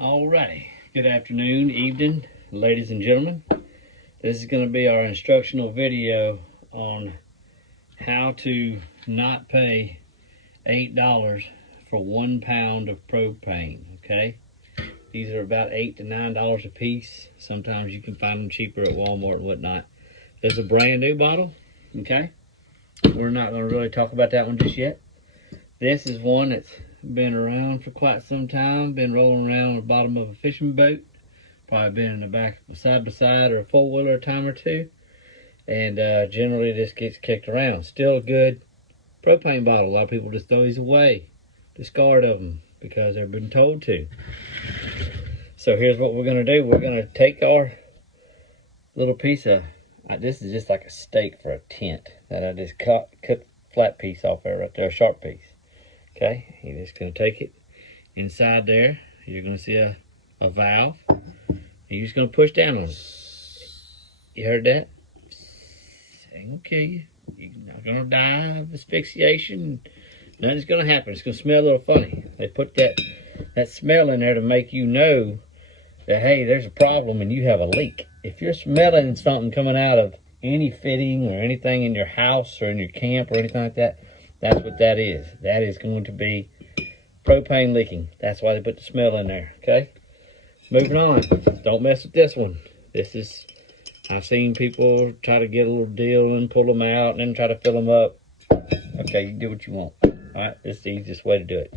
Alrighty, good afternoon, evening, ladies and gentlemen. This is going to be our instructional video on how to not pay $8 for 1 pound of propane, okay? These are about $8 to $9 a piece. Sometimes you can find them cheaper at Walmart and whatnot. This is a brand new bottle, okay? We're not going to really talk about that one just yet. This is one that's been around for quite some time, been rolling around on the bottom of a fishing boat, probably been in the back of a side-by-side or a four-wheeler a time or two, and generally this gets kicked around. Still a good propane bottle. A lot of people just throw these away, discard of them because they've been told to. So here's what we're going to do. We're going to take our little piece of, this is just like a steak for a tent that I just cut flat piece off there right there, a sharp piece. Okay, you're just going to take it inside there. You're going to see a valve. And you're just going to push down on it. You heard that? Ain't going to kill you. You're not going to die of asphyxiation. Nothing's going to happen. It's going to smell a little funny. They put that smell in there to make you know that, hey, there's a problem and you have a leak. If you're smelling something coming out of any fitting or anything in your house or in your camp or anything like that, that's what that is. That is going to be propane leaking. That's why they put the smell in there, okay? Moving on. Don't mess with this one. This is, I've seen people try to get a little deal and pull them out and then try to fill them up. Okay, you do what you want. All right, this is the easiest way to do it,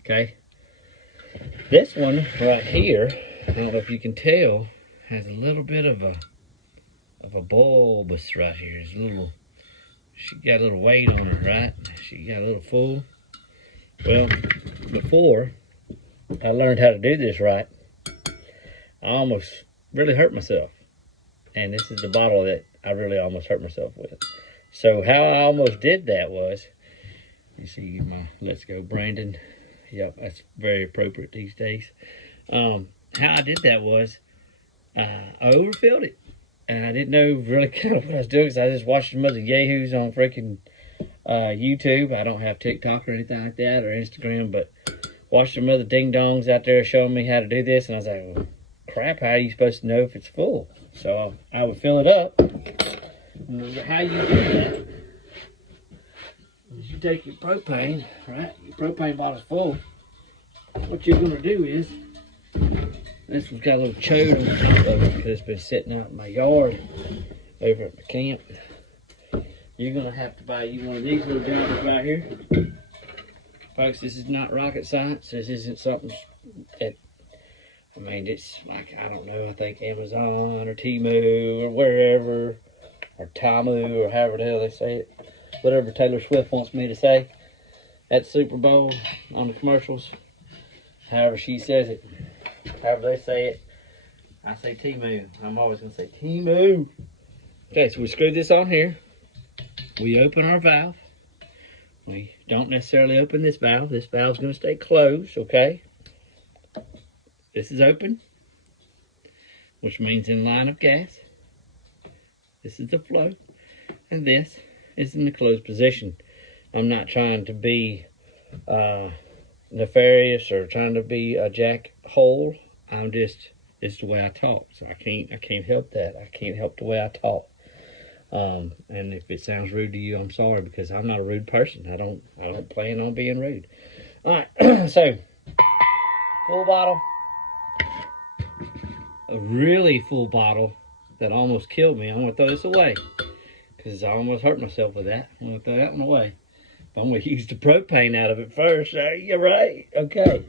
okay? This one right here, I don't know if you can tell, has a little bit of a bulbous right here. It's a little, she got a little weight on her, right? She got a little full. Well, before I learned how to do this right, I almost really hurt myself. And this is the bottle that I really almost hurt myself with. So how I almost did that was, you see my Let's Go Brandon. Yep, that's very appropriate these days. How I did that was, I overfilled it. And I didn't know really kind of what I was doing because I just watched some other yahoos on freaking YouTube. I don't have TikTok or anything like that or Instagram, but watched some other ding-dongs out there showing me how to do this. And I was like, well, crap, how are you supposed to know if it's full? So I would fill it up. And how you do that is you take your propane, right? Your propane bottle's full. What you're going to do is, this one's got a little chode on the top of it because it's been sitting out in my yard over at my camp. You're going to have to buy you one of these little jobbers right here. Folks, this is not rocket science. This isn't something that, I mean, it's like, I don't know, I think Amazon or Temu or wherever, or Tamu or however the hell they say it. Whatever Taylor Swift wants me to say at Super Bowl on the commercials. However she says it. However they say it, I say Temu. I'm always going to say Temu. Okay, so we screw this on here. We open our valve. We don't necessarily open this valve. This valve's going to stay closed, okay? This is open, which means in line of gas. This is the flow, and this is in the closed position. I'm not trying to be nefarious or trying to be a jackhole. I'm just, it's the way I talk, so I can't help that. I can't help the way I talk. And if it sounds rude to you, I'm sorry, because I'm not a rude person. I don't plan on being rude. All right, so full bottle, a really full bottle that almost killed me. I'm gonna throw this away because I almost hurt myself with that. I'm gonna throw that one away. But I'm gonna use the propane out of it first. You're right. Okay.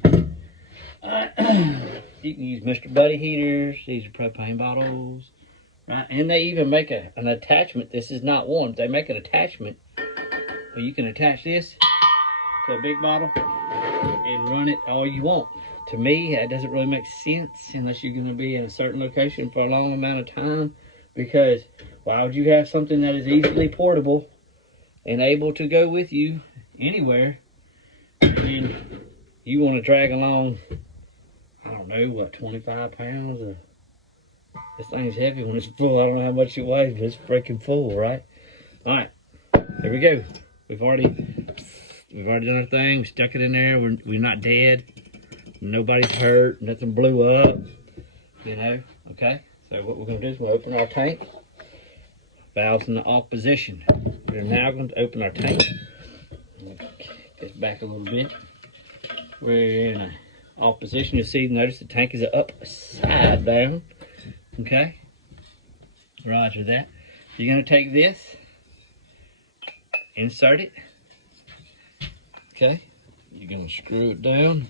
You can use Mr. Buddy heaters. These are propane bottles, right? And they even make an attachment. This is not one. They make an attachment where you can attach this to a big bottle and run it all you want. To me, that doesn't really make sense unless you're going to be in a certain location for a long amount of time. Because why would you have something that is easily portable and able to go with you anywhere, and you want to drag along, I don't know, what, 25 pounds? This thing's heavy when it's full. I don't know how much it weighs, but it's freaking full, right? All right, here we go. We've already done our thing. We stuck it in there. We're not dead. Nobody's hurt, nothing blew up, you know. Okay, so what we're gonna do is we'll open our tank. Valves in the off position. We're now going to open our tank. Get this back a little bit. We're in a off position. You'll see, notice the tank is upside down. Okay, roger that. You're going to take this, insert it. Okay, you're going to screw it down.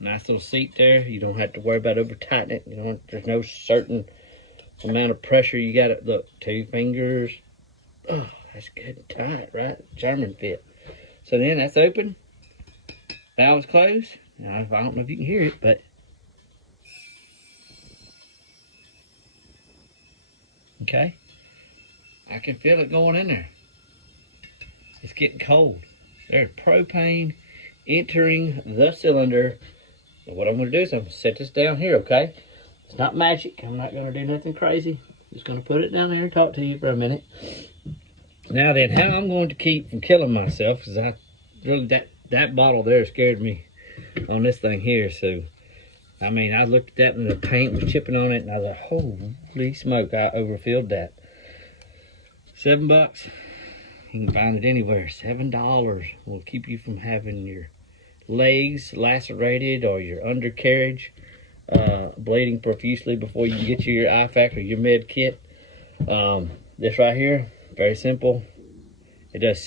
Nice little seat there. You don't have to worry about over tightening it. There's no certain amount of pressure. You got it. Look, 2 fingers. Oh, that's good and tight, right? German fit. So then that's open. Valve's closed. Now, I don't know if you can hear it, but okay. I can feel it going in there. It's getting cold. There's propane entering the cylinder. And what I'm going to do is I'm going to set this down here, okay? It's not magic. I'm not going to do nothing crazy. Just going to put it down there and talk to you for a minute. Now then, how I'm going to keep from killing myself is that bottle there scared me on this thing here. So, I mean, I looked at that and the paint was chipping on it, and I was like, holy smoke, I overfilled that. $7. You can find it anywhere. $7 will keep you from having your legs lacerated or your undercarriage bleeding profusely before you get your IFAC or your med kit. This right here, very simple. It does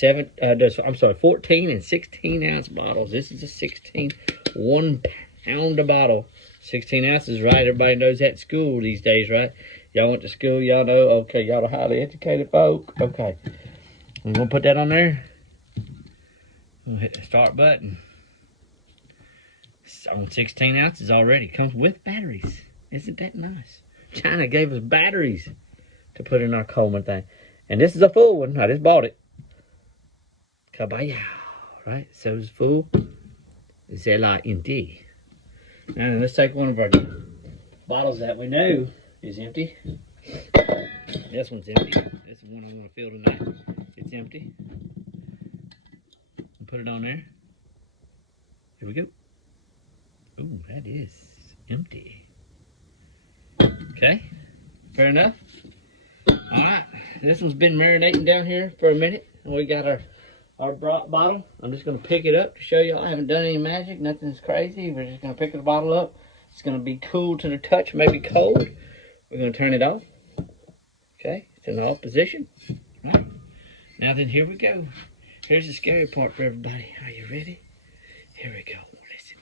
14 and 16 ounce bottles. This is a 16, 1 pound a bottle. 16 ounces, right? Everybody knows that at school these days, right? Y'all went to school, y'all know. Okay, y'all are highly educated folk. Okay, we're gonna put that on there. We'll hit the start button. It's on 16 ounces already. Comes with batteries. Isn't that nice? China gave us batteries to put in our Coleman thing. And this is a full one. I just bought it. Kabaya. Right? So it's full. C'est la ND. Now let's take one of our bottles that we know is empty. This one's empty. This is one I want to fill tonight. It's empty. Put it on there. Here we go. Ooh, that is empty. Okay, fair enough. All right, this one's been marinating down here for a minute, and we got our bottle. I'm just gonna pick it up to show you. I haven't done any magic, nothing's crazy. We're just gonna pick the bottle up. It's gonna be cool to the touch, maybe cold. We're gonna turn it off. Okay, it's in the off position. All right, now then, here we go. Here's the scary part for everybody. Are you ready? Here we go. Listen.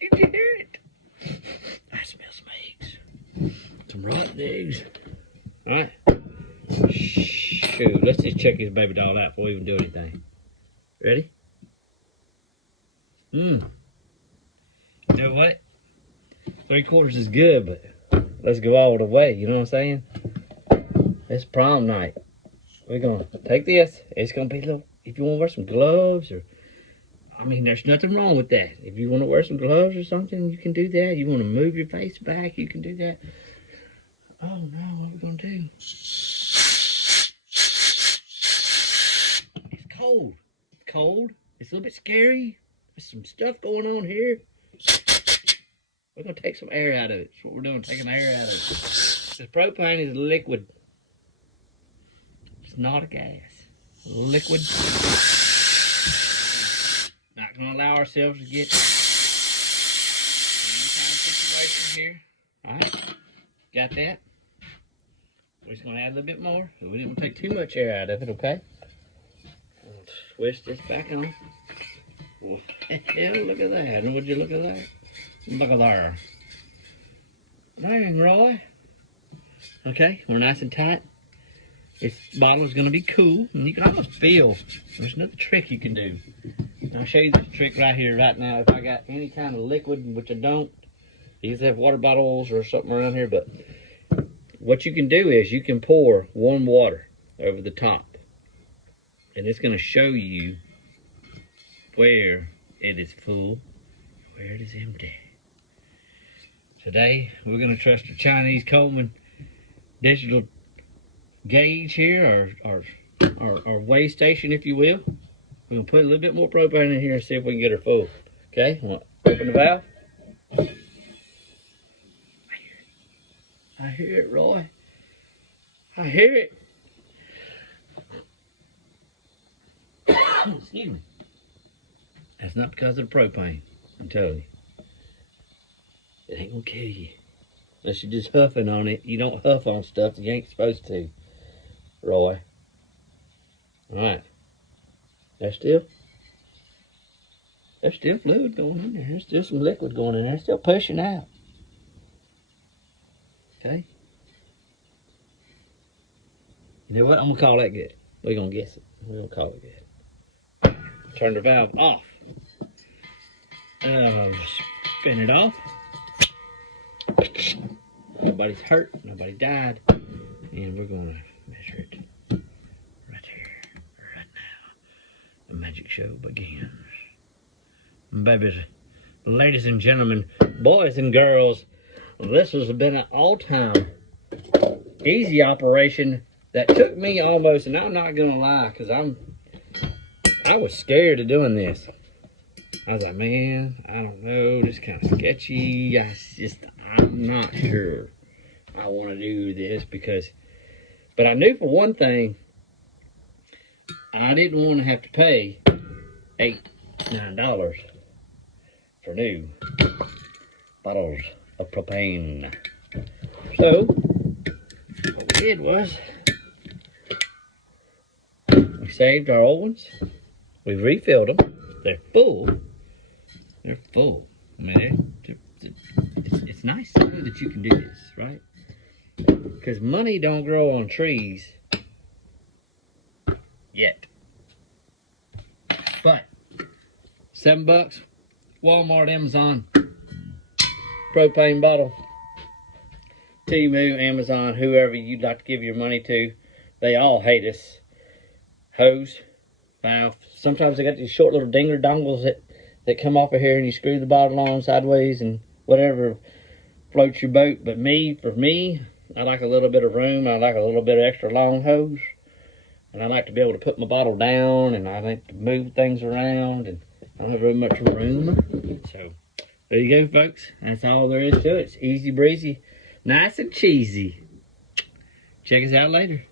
Did you hear it? I smell some eggs. Some rotten eggs. All right. Shoot, let's just check this baby doll out before we even do anything. Ready? You know what? 3/4 is good, but let's go all the way. You know what I'm saying? It's prom night. We're gonna take this. It's gonna be a little. If you want to wear some gloves, or I mean, there's nothing wrong with that. If you want to wear some gloves or something, you can do that. You want to move your face back, you can do that. Oh no, what are we gonna do? It's cold. It's cold. It's a little bit scary. There's some stuff going on here. We're gonna take some air out of it. That's what we're doing, taking air out of it. This propane is liquid. It's not a gas. Liquid. Not gonna allow ourselves to get any kind of situation here. Alright. Got that? We're just gonna add a little bit more. So we didn't take too much air out of it, okay? We'll switch this back on. Well, look at that. Would you look at that? Look at there. Dang, Roy. Okay, we're nice and tight. This bottle is going to be cool, and you can almost feel. There's another trick you can do. I'll show you this trick right here, right now. If I got any kind of liquid, which I don't, you have water bottles or something around here, but what you can do is you can pour warm water over the top, and it's going to show you where it is full, where it is empty. Today, we're going to trust the Chinese Coleman digital gauge here, or weigh station, if you will. We're gonna put a little bit more propane in here and see if we can get her full. Okay, I'm gonna open the valve. I hear it, Roy. I hear it. Excuse me. That's not because of the propane, I'm telling you. It ain't gonna kill you. Unless you're just huffing on it. You don't huff on stuff that you ain't supposed to, Roy. Alright. There's still fluid going in there. There's still some liquid going in there. It's still pushing out. Okay? You know what? I'm gonna call that good. We're gonna guess it. We're gonna call it good. Turn the valve off. Spin it off. Nobody's hurt. Nobody died. And we're gonna measure it right here, right now. The magic show begins. Babies, ladies and gentlemen, boys and girls, this has been an all-time easy operation that took me almost, and I'm not gonna lie, because I was scared of doing this. I was like, man, I don't know, this kind of sketchy. I'm not sure I want to do this but I knew for one thing, I didn't want to have to pay $8, $9 for new bottles of propane. So what we did was we saved our old ones. We refilled them. They're full. They're full. I mean, it's nice to know that you can do this, right? Because money don't grow on trees yet. But $7, Walmart, Amazon, propane bottle, Temu, Amazon, whoever you'd like to give your money to, they all hate us. Hose, valve. Sometimes they got these short little dingler dongles that come off of here, and you screw the bottle on sideways and whatever floats your boat. But for me, I like a little bit of room. I like a little bit of extra long hose. And I like to be able to put my bottle down, and I like to move things around, and I don't have very much room. So there you go, folks. That's all there is to it. It's easy breezy, nice and cheesy. Check us out later.